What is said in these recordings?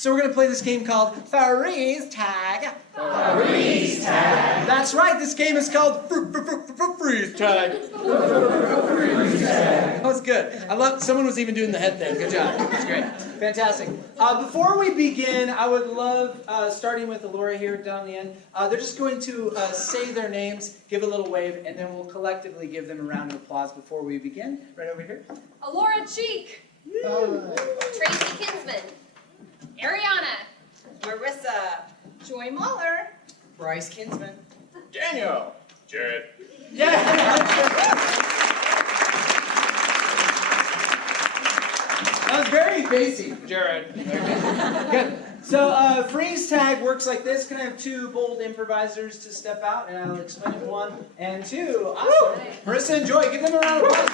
So we're going to play this game called Freeze Tag. Freeze Tag. That's right, this game is called Freeze Tag. Freeze Tag. That was good. I love, someone was even doing the head thing. Good job. That's great. Fantastic. Before we begin, I would love, starting with Alora here down the end, they're just going to say their names, give a little wave, and then we'll collectively give them a round of applause before we begin. Right over here. Alora Cheek. Tracy Kinsman. Ariana. Marissa. Joy Mahler. Bryce Kinsman. Daniel. Jared. Yeah. That was very basic, Jared. Good. So freeze tag works like this. Can I have two bold improvisers to step out, and I'll explain it. 1 and 2. Awesome. Marissa and Joy, give them a round of applause.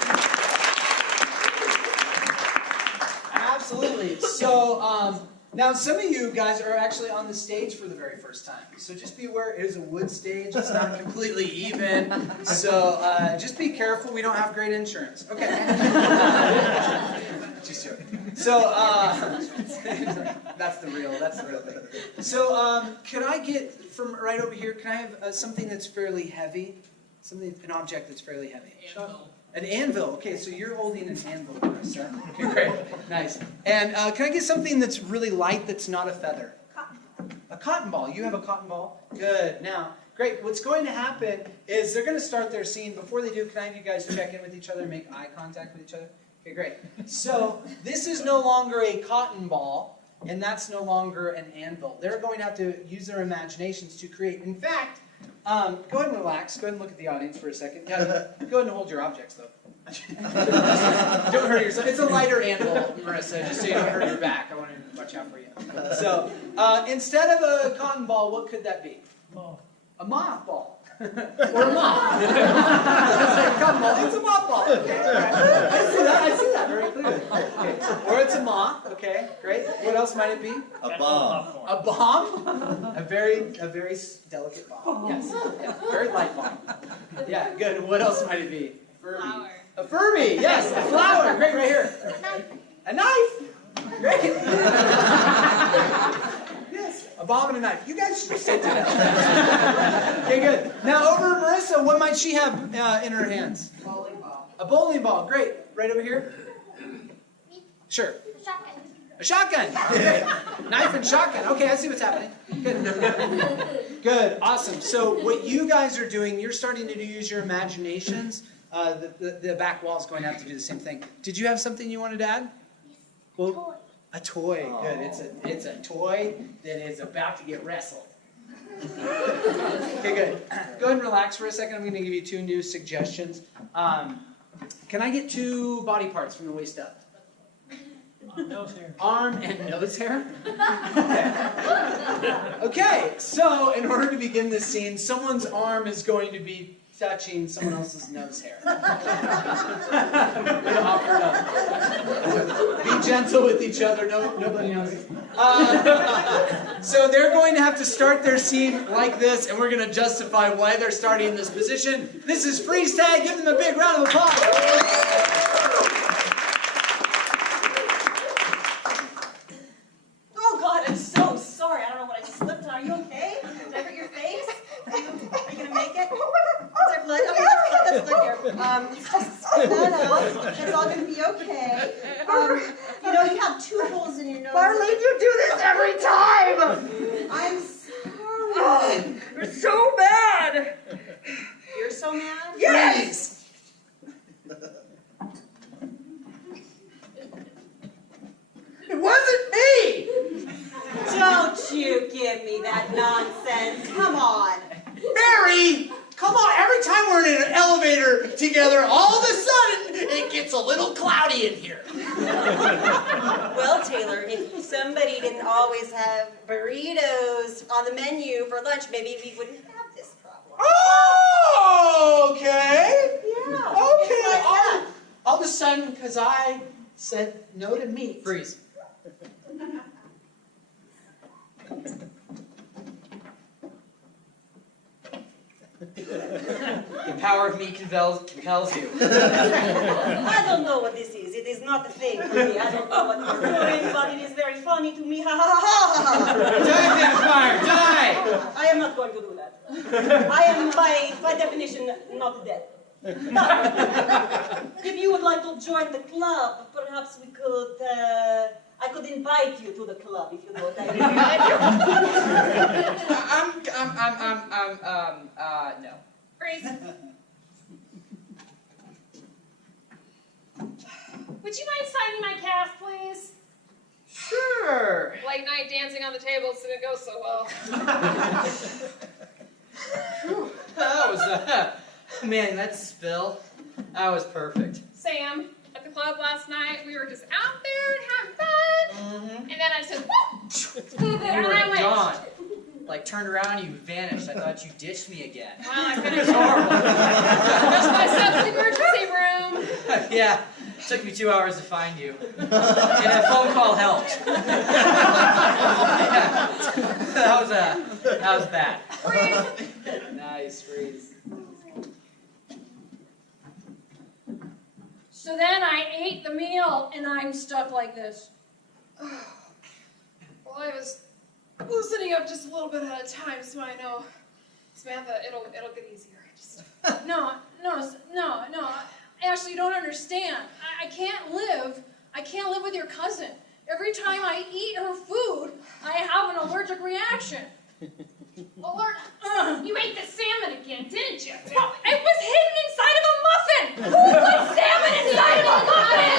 Absolutely. So now some of you guys are actually on the stage for the very first time. So just be aware it is a wood stage. It's not completely even. So just be careful. We don't have great insurance. Okay. Just joking. So that's the real thing. So can I get from right over here? Can I have something that's fairly heavy? An object that's fairly heavy. Anvil. An anvil. Okay, so you're holding an anvil, Marissa. Okay, great. Nice. And can I get something that's really light that's not a feather? A cotton ball. You have a cotton ball? Good. Now, great. What's going to happen is they're going to start their scene. Before they do, can I have you guys check in with each other and make eye contact with each other? Okay, great. So this is no longer a cotton ball, and that's no longer an anvil. They're going to have to use their imaginations to create. In fact, go ahead and relax. Go ahead and look at the audience for a second. Go ahead and hold your objects, though. Don't hurt yourself. It's a lighter anvil, Marissa, just so you don't hurt your back. I want to watch out for you. So instead of a cotton ball, what could that be? A moth ball. Or a moth. Cotton ball. It's a moth ball. Okay. I see that very clearly. Okay. Or it's a moth. Okay, great. What else might it be? A bomb. A bomb? A very delicate bomb. Yes. Yeah, very light bomb. Yeah, good. What else might it be? Furby. Flower. A Furby. Yes, a flower. Great, right here. A knife. Great. Yes, a bomb and a knife. You guys should sit down. Okay, good. Now over to Marissa. What might she have in her hands? Bowling ball. A bowling ball. Great. Right over here. Sure. Shotgun. A shotgun. Okay. Knife and shotgun. Okay, I see what's happening. Good. Good. Awesome. So what you guys are doing, you're starting to use your imaginations. The back wall is going to have to do the same thing. Did you have something you wanted to add? Well, a toy. Good. It's a toy that is about to get wrestled. Okay, good. Go ahead and relax for a second. I'm going to give you 2 new suggestions. Can I get 2 body parts from the waist up? Nose hair. Arm and nose hair? Okay, so in order to begin this scene, someone's arm is going to be touching someone else's nose hair. Offer it up. Be gentle with each other. Nobody knows. So they're going to have to start their scene like this, and we're going to justify why they're starting in this position. This is Freeze Tag. Give them a big round of applause. Oh God, I'm so sorry. I don't know what I just slipped on. Are you okay? Did I hurt your face? Are you gonna make it? Is there blood? Okay, there's blood here. Just spit that out. It's all gonna be okay. You know, you have 2 holes in your nose. Marlene, you do this every time! I'm sorry. Oh, you're so mad! You're so mad? Yes! It wasn't me! Don't you give me that nonsense. Come on. Mary! Come on, every time we're in an elevator together, all of a sudden, it gets a little cloudy in here. Well, Taylor, if somebody didn't always have burritos on the menu for lunch, maybe we wouldn't have this problem. Oh, okay. Yeah. Okay. It's like that. All of a sudden, because I said no to meat. Freeze. The power of me compels you. I don't know what this is. It is not a thing for me. I don't know what you're doing, but it is very funny to me. Ha ha ha ha! Die, vampire, die! I am not going to do that. I am, by definition, not dead. But if you would like to join the club, perhaps we could, I could invite you to the club, if you know what I mean. No. Freeze. Would you mind signing my cast, please? Sure. Late night dancing on the tables didn't go so well. That was, man, that spill, that was perfect. Sam, at the club last night, we were just out there and having fun. And then I said, whoop! You And were I went, gone. Like, turned around and you vanished. I thought you ditched me again. well, I finished, It's horrible. finished myself in the emergency room. Yeah, it took me 2 hours to find you. And a phone call helped. Yeah. That was bad. Freeze. Nice freeze. So then I ate the meal, and I'm stuck like this. Well, I was loosening up just a little bit at a time, so I know, Samantha, it'll get easier. Just No. Ashley, you don't understand. I can't live with your cousin. Every time I eat her food, I have an allergic reaction. You ate the salmon again, didn't you? Well, it was hidden inside of a muffin! Who put salmon inside of a muffin?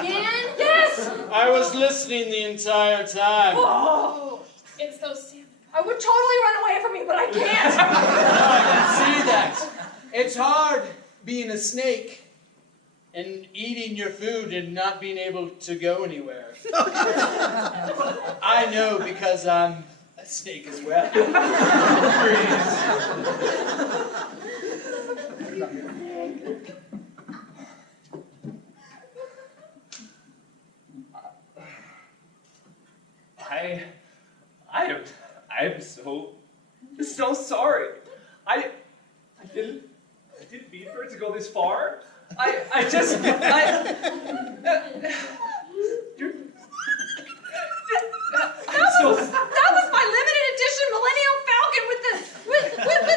Again? Yes! I was listening the entire time. Oh, It's those salmon. I would totally run away from you, but I can't. See that? It's hard being a snake and eating your food and not being able to go anywhere. I know because I'm a snake as well. I'm so sorry. I didn't mean for it to go this far. That was my limited edition Millennium Falcon with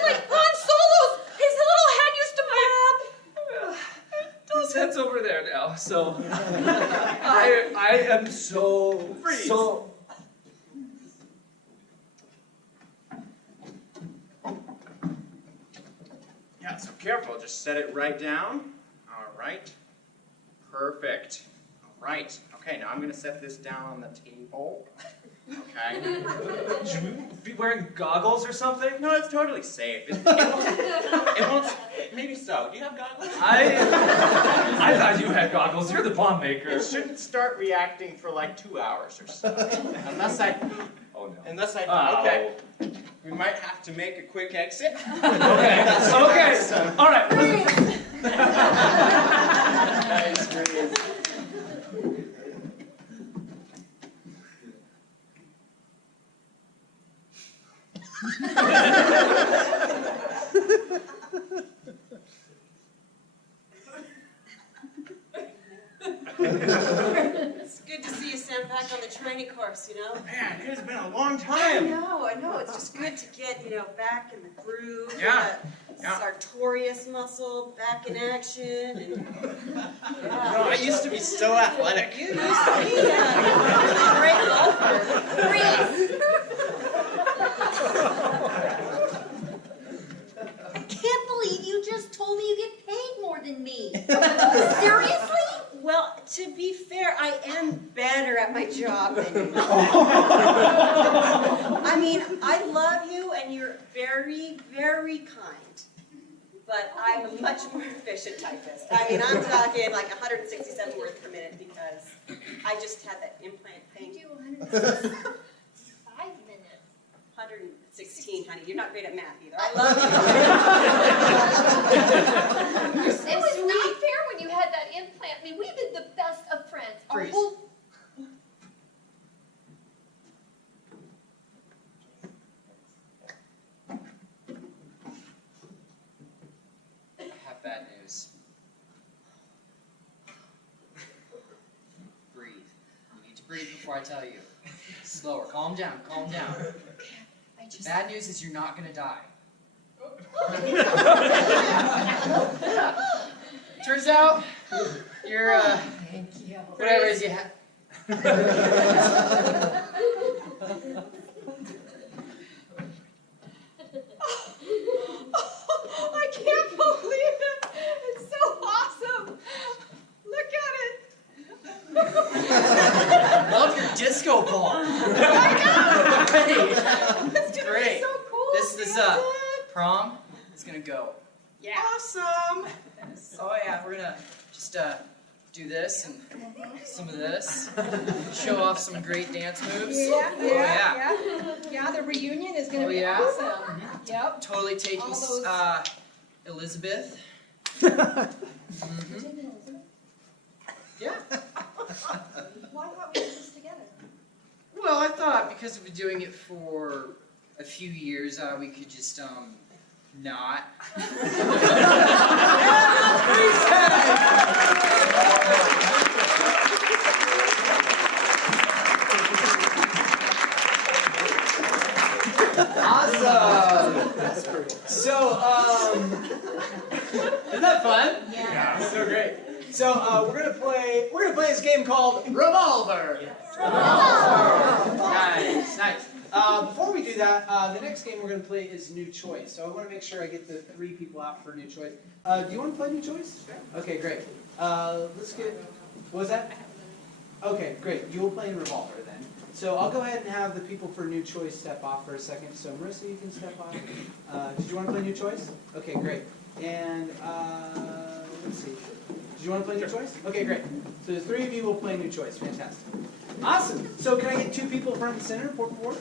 like Han Solo's. His little head used to bob. His head's over there now, so I am so so. Yeah, so careful. Just set it right down. All right. Perfect. All right. Okay, now I'm going to set this down on the table. Okay. Should we be wearing goggles or something? No, it's totally safe. It won't. Maybe so. Do you have goggles? I thought you had goggles. You're the bomb maker. It shouldn't start reacting for like 2 hours or so. Unless I. Oh no. Unless I. Oh. Okay. We might have to make a quick exit. Okay. Okay. All right. Nice breeze. It's good to see you, Sam, back on the training course, you know? Man, it has been a long I time. know. It's just good to get, back in the groove. Yeah, The yeah. sartorius muscle back in action. And, No, I used to be so athletic. You used to be a great golfer. I can't believe you just told me you get paid more than me. Seriously? Well, to be fair, I am better at my job than you. I mean, I love you and you're very, very kind. But I'm a much more efficient typist. I mean, I'm talking like 167 words per minute because I just had that implant pain. Do 105 minutes. 116, honey. You're not great at math either. I love you. It was not fair when you had that implant. I mean, we've been the best of friends. Our Freeze. whole I have bad news. Breathe. You need to breathe before I tell you. Slower. Calm down. Calm down. I just. Bad news is you're not gonna die. Turns out you're Thank you. whatever it is you have. I can't believe it. It's so awesome. Look at it. Love your disco ball. I know. It's gonna Great. be so cool. This prom is gonna go. Yeah. Awesome. Oh yeah, we're gonna just do this and some of this. Show off some great dance moves. Yeah, the reunion is gonna Oh, be yeah? awesome. Yep. Totally taking All those- Elizabeth. Yeah. Why can't we do this together? Well, I thought because we've been doing it for a few years, we could just not. Awesome. So, isn't that fun? Yeah. So great. So we're gonna play this game called Revolver. Nice, nice. Before we do that, the next game we're gonna play is New Choice. So I want to make sure I get the 3 people out for New Choice. Do you want to play New Choice? Okay, great. Let's get. What was that? Okay, great. You will play in Revolver then. So I'll go ahead and have the people for New Choice step off for a second. So Marissa, you can step off. Did you want to play New Choice? Okay, great. And let's see. Did you want to play New Choice? Okay, great. So the 3 of you will play New Choice. Fantastic. Awesome. So can I get 2 people front and center, por favor?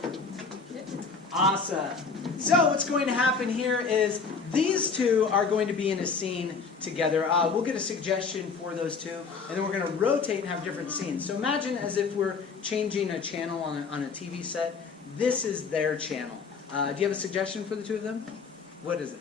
Awesome. So what's going to happen here is these 2 are going to be in a scene together. We'll get a suggestion for those 2, and then we're going to rotate and have different scenes. So imagine as if we're changing a channel on a TV set. This is their channel. Do you have a suggestion for the 2 of them? What is it?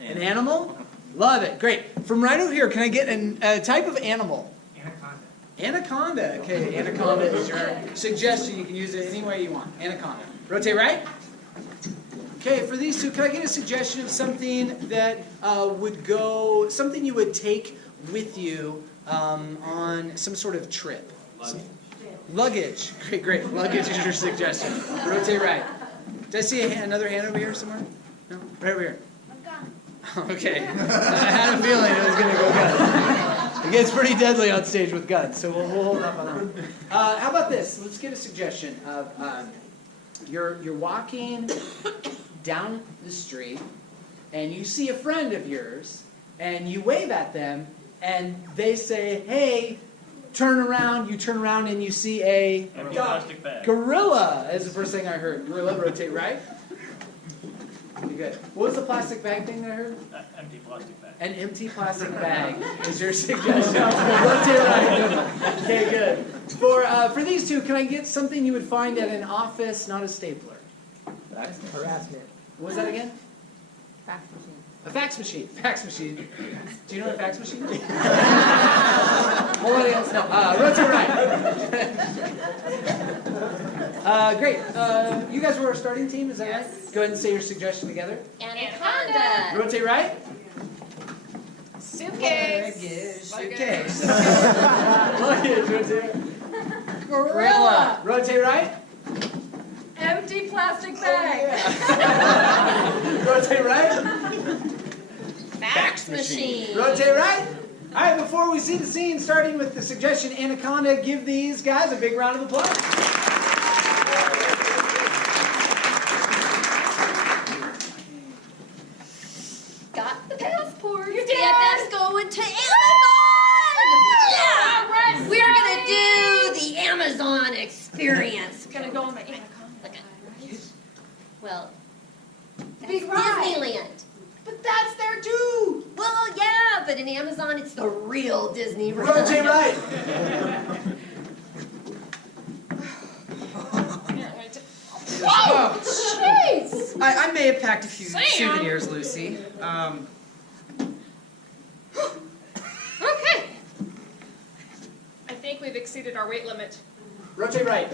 An animal? Love it. Great. From right over here, can I get a type of animal? Anaconda. Anaconda. Okay, anaconda is your suggestion. You can use it any way you want. Anaconda. Rotate right. Okay, for these 2, can I get a suggestion of something that would go, something you would take with you on some sort of trip? Luggage. Great, great. Luggage is your suggestion. Rotate right. Did I see another hand over here somewhere? No? Right over here. Okay. I had a feeling it was going to go guns. It gets pretty deadly on stage with guns, so we'll hold off on that one. How about this? Let's get a suggestion of you're walking down the street, and you see a friend of yours, and you wave at them, and they say, "Hey, turn around." You turn around, and you see a Plastic bag. gorilla. Is the first thing I heard. Gorilla, rotate right. Pretty good. What was the plastic bag thing that I heard? Empty plastic bag. An empty plastic bag is your suggestion. Rotate right. Okay, good. For these 2, can I get something you would find at an office, not a stapler? Harassment. What was that again? Fax machine. A fax machine. Fax machine. Do you know what a fax machine is? Nobody else? No. Rotate right. Great. You guys were our starting team, is that right? Go ahead and say your suggestion together. Anaconda. Rotate right. Suitcase. Suitcase. Luggage. Rotate. Gorilla. Rotate right. Empty plastic bag. Rotate right. Fax machine. Rotate right. All right, before we see the scene, starting with the suggestion Anaconda, give these guys a big round of applause. Got the passport. You did. Get us going to Amazon. Yeah. Right, We're gonna do the Amazon experience. Gonna go on my anaconda. Well, that's Big ride. Disneyland. But that's there too. Well, yeah, but in Amazon, it's the real Disney ride. Rotate right. Oh, jeez. I may have packed a few Sam. souvenirs, Lucy. Okay. I think we've exceeded our weight limit. Rotate right.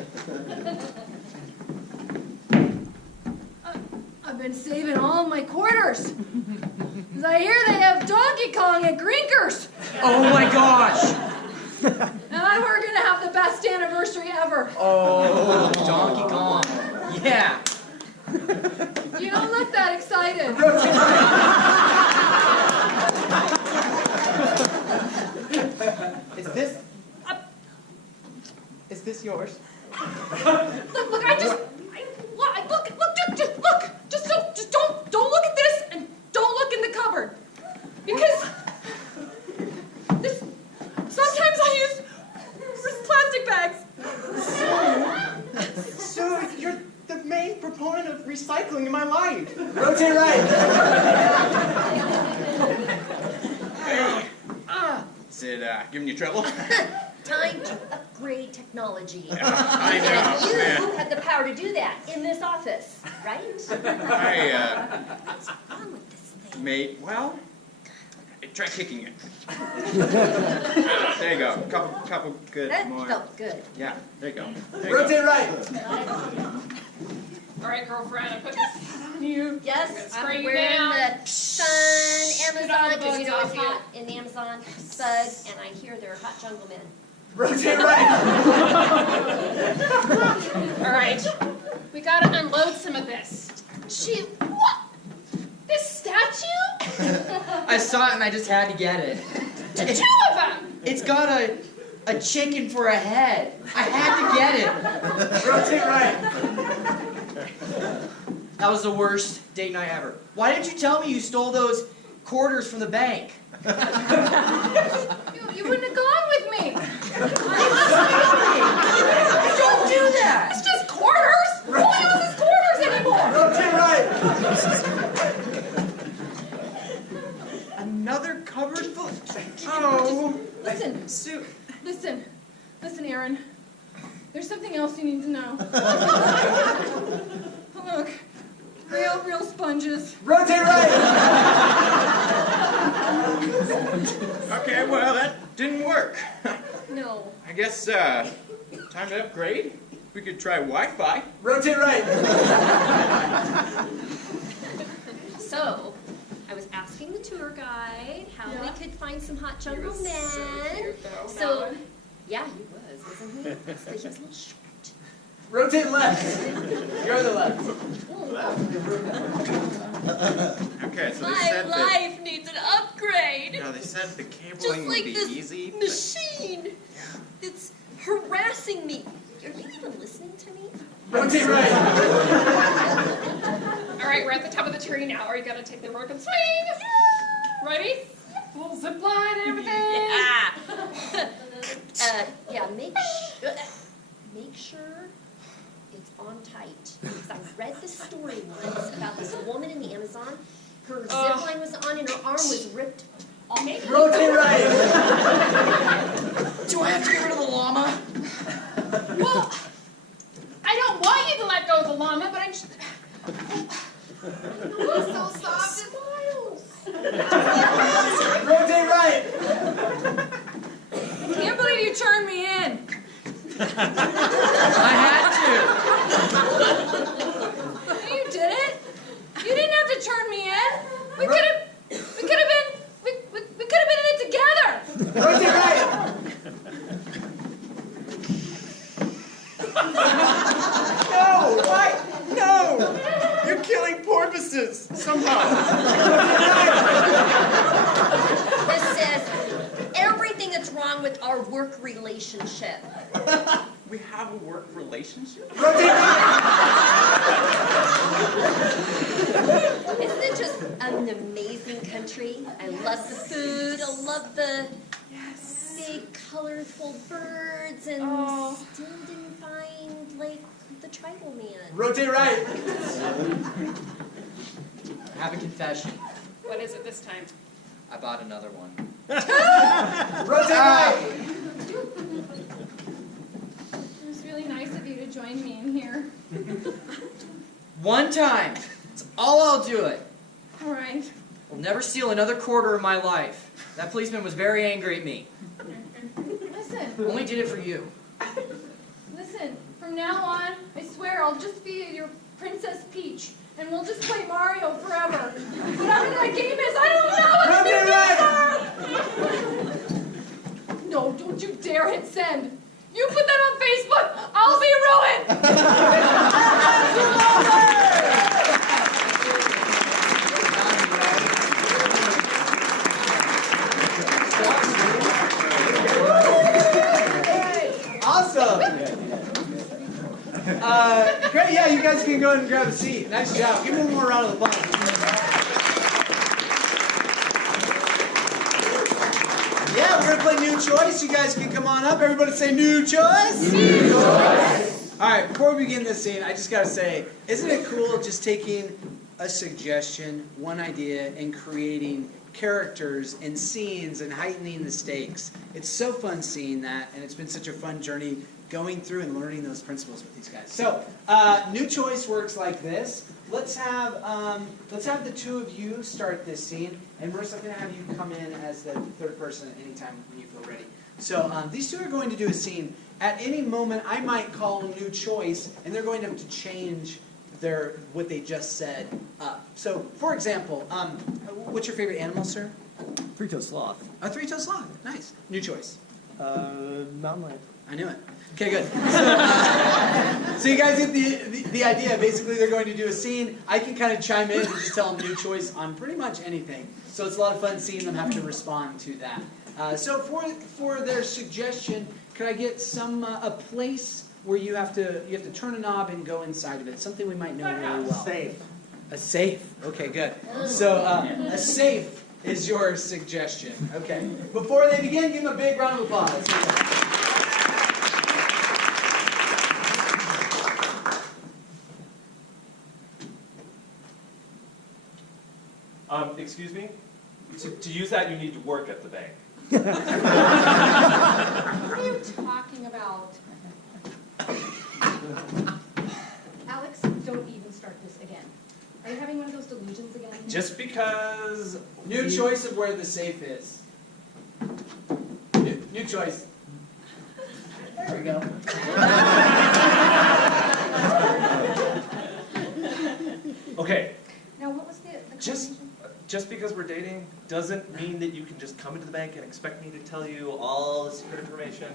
I've been saving all my quarters. 'Cause I hear they have Donkey Kong at Grinkers. Oh my gosh! And we're gonna have the best anniversary ever. Oh, Donkey Kong. Yeah. You don't look that excited. Is this yours? Look, just don't look at this and don't look in the cupboard. Because sometimes I use plastic bags. So you're the main proponent of recycling in my life. Rotate right. Is it giving you trouble? Time to upgrade technology. I know, You man. had the power to do that in this office, right? What's wrong with this thing? Mate, well, try kicking it. There you go. Couple good That more. felt good. Yeah, there you go. There you go. Rotate right. All right, girlfriend, I put this on you. Yes, Spray I'm you wearing down. the sun Spit all Amazon the because you know bugs it's off you. hot in the Amazon bugs, and I hear they're hot jungle men. Rotate right. All right, we gotta unload some of this. What? This statue? I saw it and I just had to get it. Two of them. It's got a chicken for a head. I had to get it. Rotate right. That was the worst date night ever. Why didn't you tell me you stole those quarters from the bank? You wouldn't have gone with me. Don't do that! It's just quarters. Who uses quarters anymore? Rotate right. Another cupboard full. Oh. Listen, Aaron. There's something else you need to know. Look, real sponges. Rotate right. Okay, well, that didn't work. No. I guess, time to upgrade. We could try Wi-Fi. Rotate right. So, I was asking the tour guide how we could find some hot jungle so men. cute, though. So, yeah, he was, wasn't he? So he was a little short. Rotate left. You're the left. Okay, so they My said that. life needs an upgrade. No, they said the cabling Just would like be this easy. but- machine that's harassing me. Are you even listening to me? Rotate right. All right, we're at the top of the tree now. Are you gonna take the rope and swing? Ready? Full zip line and everything. Yeah, make sure it's on tight. Because I read the story once about this woman in the Amazon. Her zip line was on and her arm was ripped off. Rotate right. Do I have to get rid of the llama? Well, I don't want you to let go of the llama, but I'm just... He's so soft and smiles. Rotate right. I can't believe you turned me in. I had You didn't. You didn't have to turn me in. We could have been in it together. Rotate right. No! What? No! You're killing porpoises somehow. This says everything that's wrong with our work relationship. We have a work relationship? Rotate right. Isn't it just an amazing country? I love the food. I love the big, colorful birds, and still didn't find like the tribal man. Rotate right. I have a confession. What is it this time? I bought another one. Rotate right. It was really nice of you to join me in here. One time. That's all I'll do it. All right. I'll never steal another quarter in my life. That policeman was very angry at me. Listen. Only did it for you. From now on, I swear I'll just be your Princess Peach, and we'll just play Mario forever. Whatever that game is, I don't know what the name is. No, don't you dare hit send. You put that on Facebook, I'll be ruined. Awesome. Great, yeah, you guys can go ahead and grab a seat. Nice job. Give me one more round of applause. Yeah, we're going to play New Choice. You guys can come on up. Everybody say New Choice. New Choice. All right, before we begin this scene, I just got to say, isn't it cool just taking a suggestion, one idea, and creating characters and scenes and heightening the stakes? It's so fun seeing that, and it's been such a fun journey going through and learning those principles with these guys. So, New Choice works like this. Let's have the two of you start this scene, and Marissa, I'm going to have you come in as the third person at any time when you feel ready. So, these two are going to do a scene. At any moment, I might call New Choice, and they're going to have to change what they just said up. So, for example, what's your favorite animal, sir? Three-toed sloth. A three-toed sloth. Nice. New choice. Mountain lion. I knew it. Okay, good. So you guys get the idea. Basically, they're going to do a scene. I can kind of chime in and just tell them New Choice on pretty much anything. So it's a lot of fun seeing them have to respond to that. So for their suggestion, could I get a place where you have to turn a knob and go inside of it? Something we might know really well. Safe. A safe. Okay, good. So a safe is your suggestion. Okay. Before they begin, give them a big round of applause. Excuse me? To use that, you need to work at the bank. What are you talking about? Alex, don't even start this again. Are you having one of those delusions again? Just because... New choice of where the safe is. New choice. There we go. Okay, Now, what was the just because we're dating doesn't mean that you can just come into the bank and expect me to tell you all the secret information.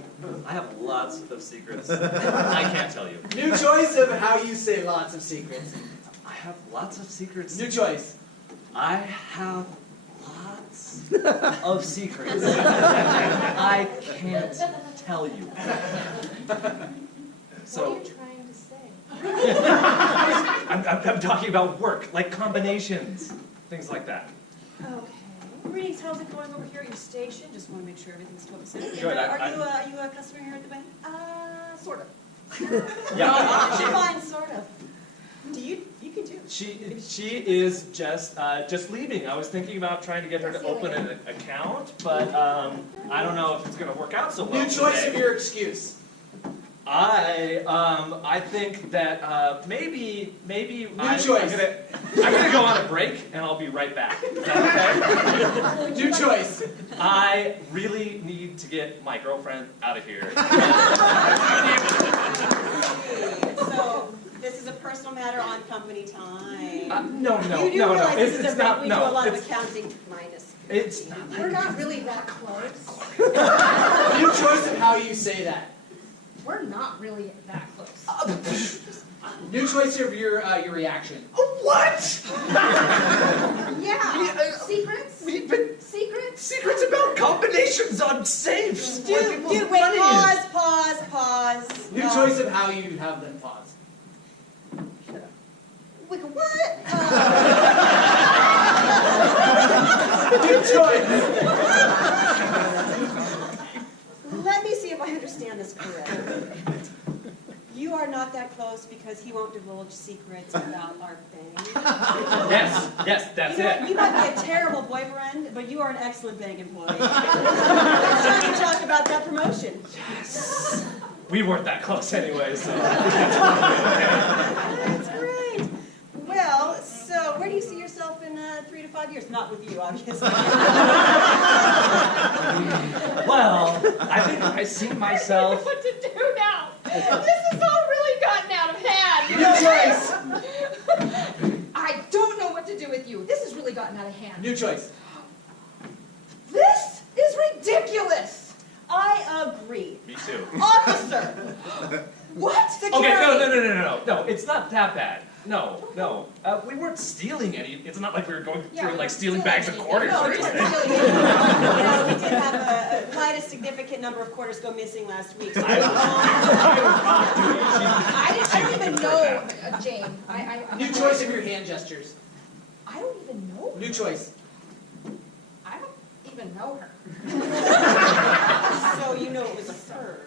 I have lots of secrets. I can't tell you. New choice of how you say lots of secrets. I have lots of secrets. New choice. I have lots of secrets. I can't tell you. So, what are you trying to say? I'm talking about work, like combinations, things like that. Okay. Greetings, how's it going over here at your station? Just want to make sure everything's copacetic. Good, Are you a customer here at the bank? Sort of. Yeah. Fine, sort of. You can do. She is just leaving. I was thinking about trying to get her to open an account, but I don't know if it's going to work out so well. New choice today. of your excuse. I think that maybe I'm choice. gonna go on a break and I'll be right back. Is that okay? New choice. I really need to get my girlfriend out of here. So this is a personal matter on company time. No. You do realize this is a It's bank. not. We do a No, lot of it's accounting minus. it's not. We're not really that close. New choice of how you say that. We're not really that close. New choice of your reaction. What? Yeah. Secrets? Secrets? Secrets about combinations on safes. Dude, wait, pause. New choice of how you have them pause. Wait, what? New choice. Let me see if I understand this correctly. You are not that close because he won't divulge secrets about our bank. Yes, that's You know, it. you might be a terrible boyfriend, but you are an excellent bank employee. Let's not even talk about that promotion. Yes. We weren't that close anyway, so. That's great. Well, so where do you see yourself in 3 to 5 years? Not with you, obviously. Well, I think I see myself. What to do now? This is all really choice. I don't know what to do with you. This has really gotten out of hand. New choice. This is ridiculous. I agree. Me too. Officer! What? Security! Okay, no, it's not that bad. No. We weren't stealing any. It's not like we were going through like stealing bags of quarters No, or just anything. really. We did have quite a significant number of quarters go missing last week. So I don't even know, Jane. New choice of your hand gestures. I don't even know her. New choice. I don't even know her. So you know it was her.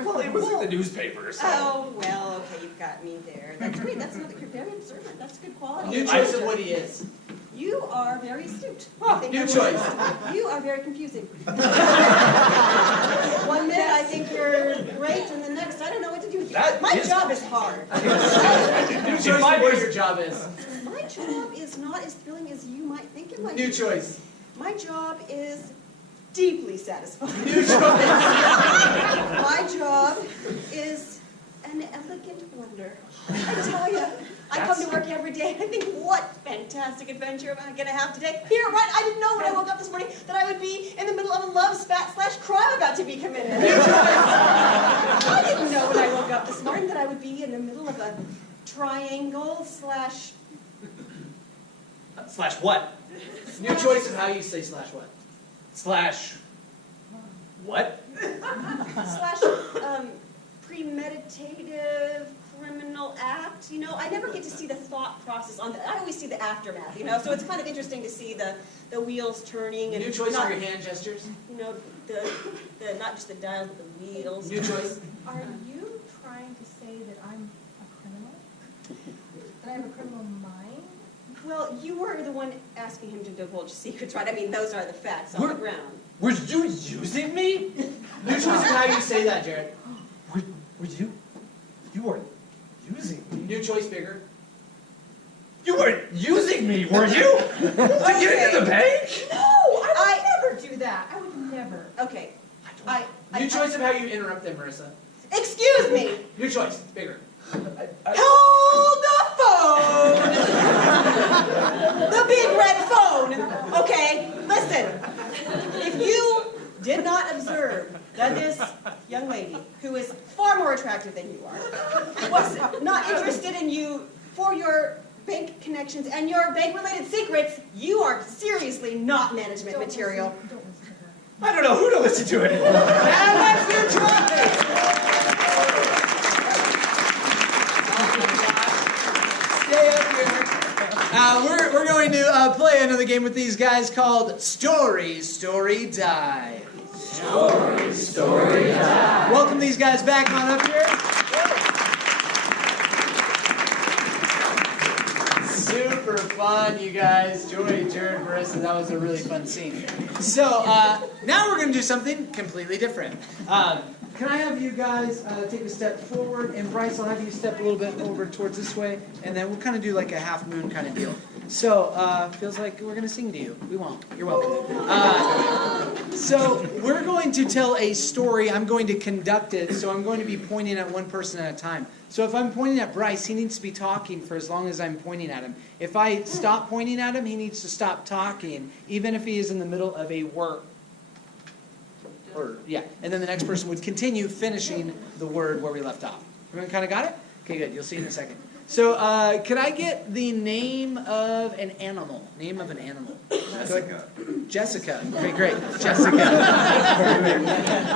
Well, it was in the newspaper, so. Oh, well, okay, you've got me there. That's great. That's another, you're very observant. That's good quality. New choice of what he is. You are very astute. New choice. You are very confusing. 1 minute I think you're great, and the next I don't know what to do with you. My job is hard. New choice of what your job is. My job is not as thrilling as you might think it might New be. choice. My job is deeply satisfying. New choice. My job is an elegant wonder. I tell you, I come to work every day and I think, what fantastic adventure am I going to have today? Here, right? I didn't know when I woke up this morning that I would be in the middle of a love spat / crime about to be committed. I didn't know when I woke up this morning that I would be in the middle of a triangle / Slash what? New choice of how you say slash what. Slash what? / premeditative criminal act. You know, I never get to see the thought process on that. I always see the aftermath, you know, so it's kind of interesting to see the wheels turning. And New choice not, of your hand gestures. You know, the not just the dials, but the wheels. New choice. Are you trying to say that I'm a criminal? That I have a criminal mind? Well, you were the one asking him to divulge secrets, right? I mean, those are the facts on the ground. Were you using me? New choice of how you say that, Jared. Were you were using me? New choice bigger. You weren't using me, were you? To get into the bank? No, I would never do that. I would never. Okay. New choice of how you interrupt them, Marissa. Excuse me. New choice, bigger. Hold the phone! The big red phone! Okay, listen. If you did not observe that this young lady, who is far more attractive than you are, was not interested in you for your bank connections and your bank-related secrets, you are seriously not management material. Don't listen to her. I don't know who to listen to anymore. And that's new choice! Stay up here. We're going to play another game with these guys called Story, Story, Die. Story, Story, Die. Welcome these guys back on up here. Super fun, you guys. Joy, Jared, Marissa, that was a really fun scene. So now we're going to do something completely different. Can I have you guys take a step forward, and Bryce, I'll have you step a little bit over towards this way, and then we'll kind of do like a half moon kind of deal. So, feels like we're going to sing to you. We won't. You're welcome. So, we're going to tell a story. I'm going to conduct it, so I'm going to be pointing at one person at a time. So if I'm pointing at Bryce, he needs to be talking for as long as I'm pointing at him. If I stop pointing at him, he needs to stop talking, even if he is in the middle of a word. Yeah, and then the next person would continue finishing the word where we left off. Everyone kind of got it? Okay, good. You'll see in a second. So, could I get the name of an animal? Name of an animal. Jessica. Jessica. Okay, great. Jessica.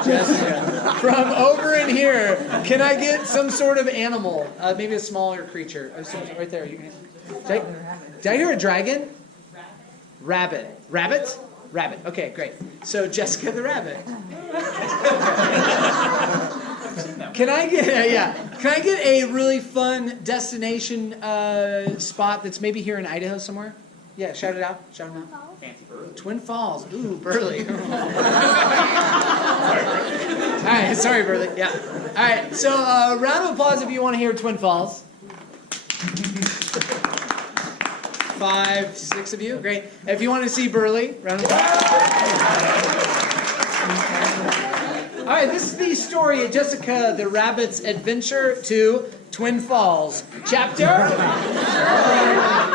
Jessica. From over in here, can I get some sort of animal? Maybe a smaller creature. Right there. You can. Did I hear a dragon? Rabbit. Rabbit? Rabbit. Okay, great. So Jessica the rabbit. Can I get a really fun destination spot that's maybe here in Idaho somewhere? Yeah, shout it out. Shout them out. Twin Falls. Ooh, Burley. All right, sorry, Burley. Yeah. All right. So round of applause if you want to hear Twin Falls. 5, 6 of you. Great. If you want to see Burley, round of applause. All right, this is the story of Jessica the Rabbit's Adventure to Twin Falls. Chapter?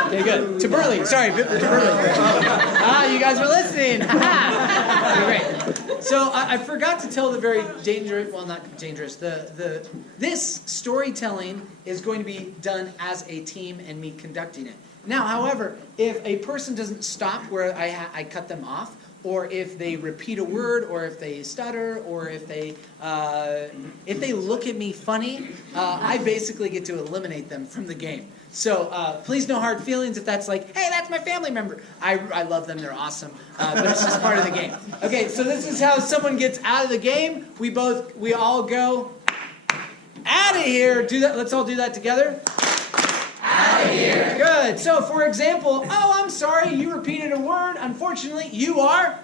Okay, good. To Burley. Sorry, to Burley. You guys were listening. Okay, great. So I forgot to tell the very dangerous, well, not dangerous, this storytelling is going to be done as a team and me conducting it. Now, however, if a person doesn't stop where I cut them off, or if they repeat a word, or if they stutter, or if they look at me funny, I basically get to eliminate them from the game. So please no hard feelings if that's like, hey, that's my family member. I love them, they're awesome, but it's just part of the game. Okay, so this is how someone gets out of the game. We all go out of here. Do that. Let's all do that together. Out of here. Good. So for example, oh, I'm sorry, you repeated a word. Unfortunately, you are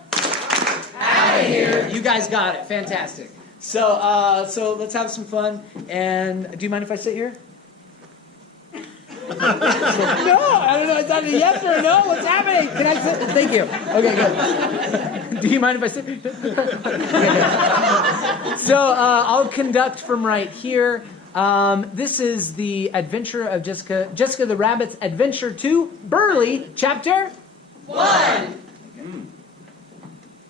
out of here. You guys got it. Fantastic. So let's have some fun. And do you mind if I sit here? No, I don't know. Is that a yes or a no? What's happening? Can I sit? Thank you. Okay, good. Do you mind if I sit? Okay, so I'll conduct from right here. This is the adventure of Jessica the Rabbit's Adventure to Burley, Chapter 1.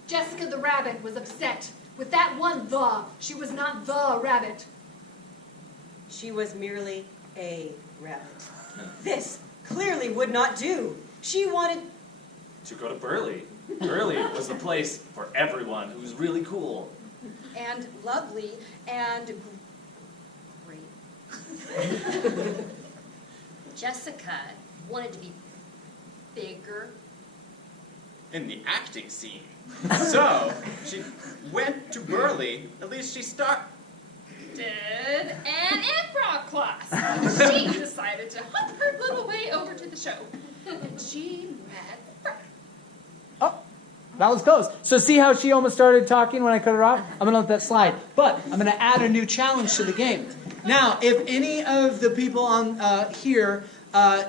Jessica the Rabbit was upset with that one "the." She was not the rabbit. She was merely a rabbit. This clearly would not do. She wanted To go to Burley. Burley was the place for everyone who was really cool. And lovely and great. Jessica wanted to be bigger. In the acting scene. So, she went to Burley, at least she started. Did an improv class. She decided to hump her little way over to the show. And she met Frank. Oh, that was close. So see how she almost started talking when I cut her off? I'm going to let that slide. But I'm going to add a new challenge to the game. Now, if any of the people on here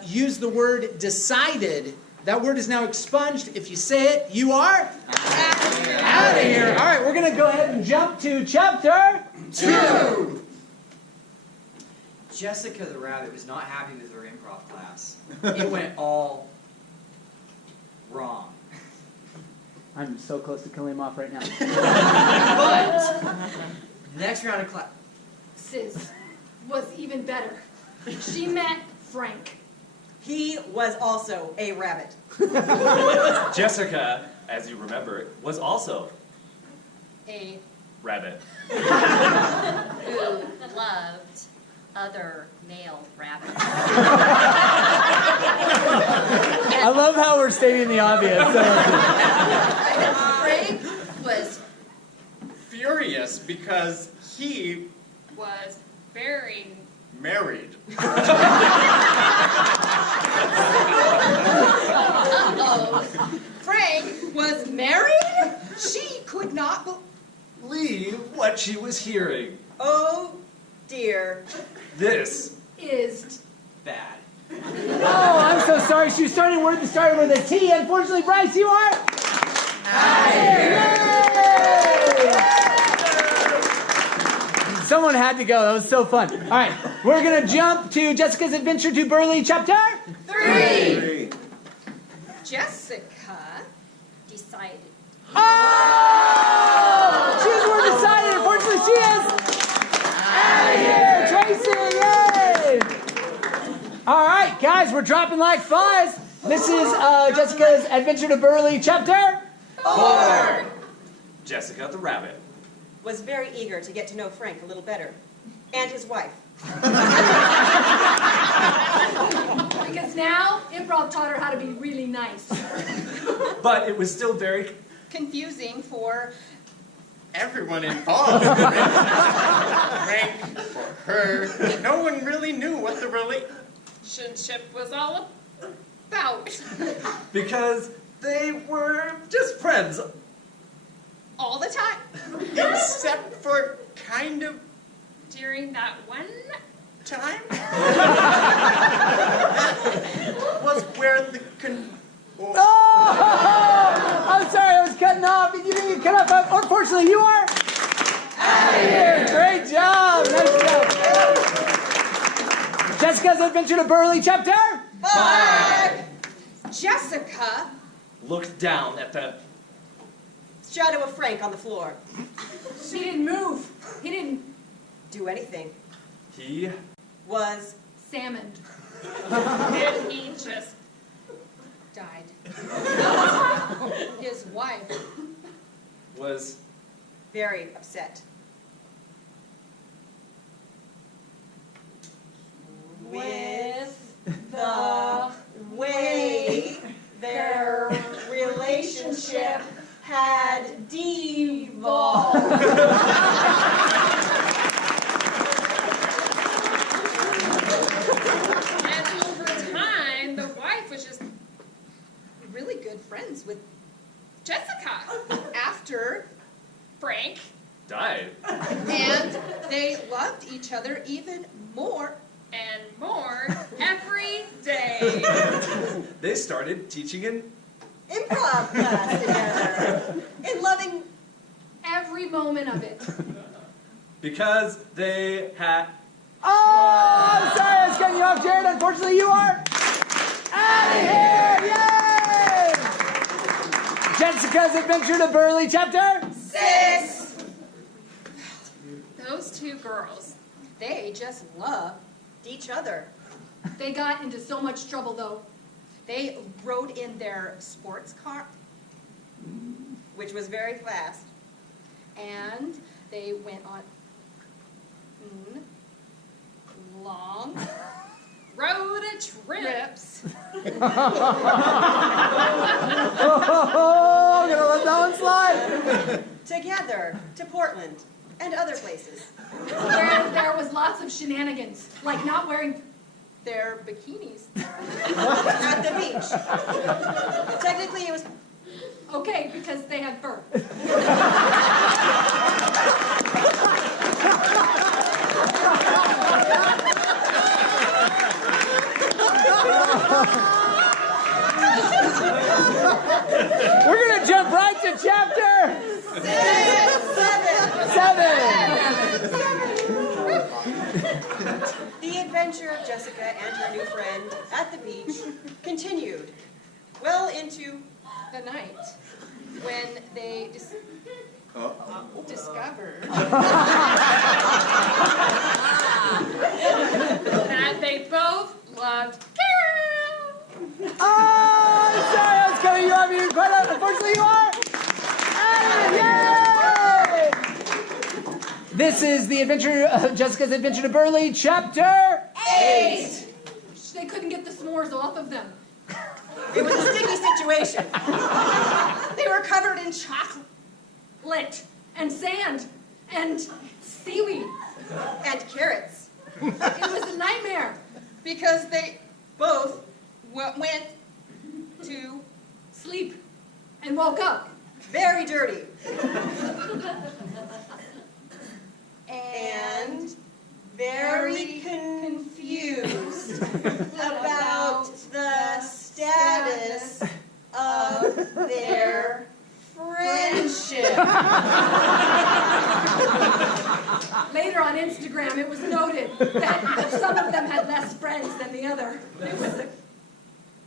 use the word decided, that word is now expunged. If you say it, you are out of here. All right, we're going to go ahead and jump to Chapter 2. Jessica the Rabbit was not happy with her improv class. It went all wrong. I'm so close to killing him off right now. But next round of class. Sis was even better. She met Frank. He was also a rabbit. Jessica, as you remember, was also A rabbit. who loved other male rabbits. I love how we're stating the obvious. Frank was Furious because he Was very married. Frank was married? She could not Believe what she was hearing. Oh, dear. This Is Bad. Oh, I'm so sorry. She started with a T. Unfortunately, Bryce, you are out of here. Yay! Someone had to go. That was so fun. All right, we're going to jump to Jessica's Adventure to Burley, Chapter 3. Jessica decided. Oh! She was more decided. Unfortunately, she is out of here. Tracy, yay! All right, guys, we're dropping like flies. This is Jessica's Adventure to Burley, Chapter 4. Jessica the Rabbit. Was very eager to get to know Frank a little better. And his wife. because now improv taught her how to be really nice. But it was still very Confusing for Everyone involved. Frank, for her. No one really knew what the relationship was all about. because they were just friends. All the time. Except for kind of During that one time. That was where the Oh! I'm sorry, I was cutting off. You didn't get cut off. Unfortunately, you are Out of here! Great job! Nice job! Jessica's Adventure to Burley, Chapter 5. Jessica looked down at the Shadow of Frank on the floor. She didn't move. He didn't Do anything. He Was salmon. And he just Died. His wife. was very upset. With the way their relationship had devolved. and over time, the wife was just Really good friends with Jessica. after Frank. died. and they loved each other even more. And more every day. They started teaching in Improv class together. In loving Every moment of it. because they had. Oh, I'm sorry, I was cutting you off, Jared. Unfortunately, you are out of here! Yay! Jessica's Adventure to Burley, Chapter 6. Those two girls. They just loved Each other. They got into so much trouble, though. They rode in their sports car, Which was very fast. and they went on long Road trips. trips. Oh, I'm gonna let that one slide. Together to Portland and other places. Where there was lots of shenanigans, like not wearing their bikinis. At the beach. Technically it was Okay, because they had fur. We're gonna jump right to Chapter 7. The adventure of Jessica and her new friend at the beach continued well into The night when they discovered That they both loved Carol. Oh, I'm sorry, I was cutting you off. You didn't quite out. Unfortunately, you are out. Yay! This is the adventure of Jessica's Adventure to Burley, Chapter 8. they couldn't get the s'mores off of them. It was a sticky situation. They were covered in chocolate and sand and seaweed. And carrots. It was a nightmare. Because they both Went to sleep and woke up. very dirty. And Very confused about the status of their friendship. later on Instagram, it was noted that some of them had less friends than the other. It was a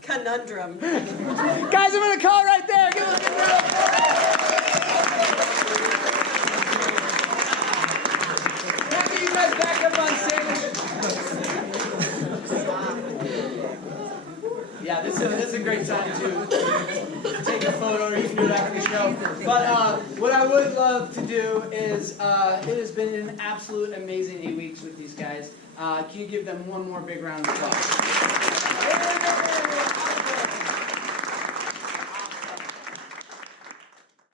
Conundrum. Guys, I'm gonna call it right there. Give us a big round of applause. Can I get you guys back up on stage? Yeah, this is a great time to take a photo, or you can do it after the show. But what I would love to do is, it has been an absolute amazing 8 weeks with these guys. Can you give them one more big round of applause?